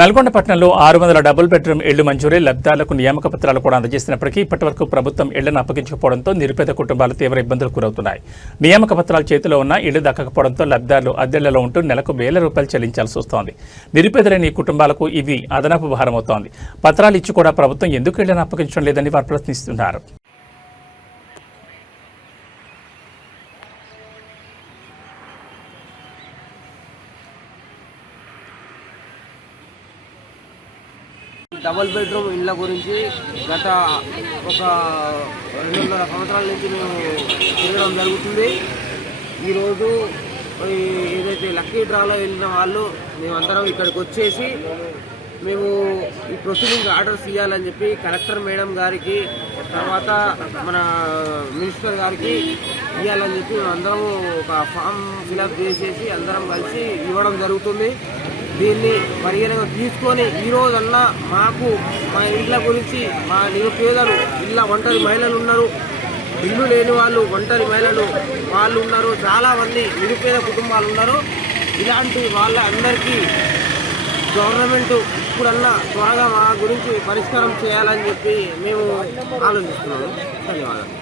నల్గొండ పట్టణంలో 600 double bedroom ఇళ్లు మంజూరై లబ్ధిదారులకు నియామక పత్రాలు కూడా అందజేసినప్పటికీ ఇప్పటివరకు ప్రభుత్వం ఇళ్లను అప్పగించకపోవడంతో నిరుపేద కుటుంబాలు తీవ్ర ఇబ్బందులకు గురవుతున్నాయి. నియామక పత్రాలు చేతిలో ఉన్న ఇళ్లు దక్కకపోవడంతో లబ్ధిదారులు అద్దెళ్లలో ఉంటూ నెలకు ₹1000 చెల్లించాల్సి వస్తోంది. నిరుపేదలైన ఈ కుటుంబాలకు ఇది అదనపు భారమవుతోంది. పత్రాలు ఇచ్చి కూడా ప్రభుత్వం ఎందుకు ఇళ్లను అప్పగించడం లేదని వారు ప్రశ్నిస్తున్నారు. డబుల్ బెడ్రూమ్ ఇళ్ళ గురించి గత ఒక 2.5 సంవత్సరాల నుంచి మేము తిరగడం జరుగుతుంది. ఈరోజు ఏదైతే లక్కీ డ్రాలో వెళ్ళిన వాళ్ళు మేమందరం ఇక్కడికి వచ్చేసి మేము ఈ ప్రొసీడింగ్ ఆర్డర్స్ ఇవ్వాలని చెప్పి కలెక్టర్ మేడం గారికి తర్వాత మన మినిస్టర్ గారికి ఇవ్వాలని చెప్పి మేమందరం ఒక ఫామ్ ఫిలప్ చేసేసి అందరం కలిసి ఇవ్వడం జరుగుతుంది. దీన్ని పరిగణగా తీసుకొని ఈరోజన్నా మాకు మా ఇండ్ల గురించి మా నిరుపేదలు ఒంటరి మహిళలు ఉన్నారు, ఇల్లు లేని వాళ్ళు ఒంటరి మహిళలు వాళ్ళు ఉన్నారు, చాలామంది నిరుపేద కుటుంబాలు ఉన్నారు. ఇలాంటి వాళ్ళ అందరికీ గవర్నమెంట్ ఇప్పుడన్నా త్వరగా మా గురించి పరిష్కారం చేయాలని చెప్పి మేము ఆలోచిస్తున్నాము. ధన్యవాదాలు.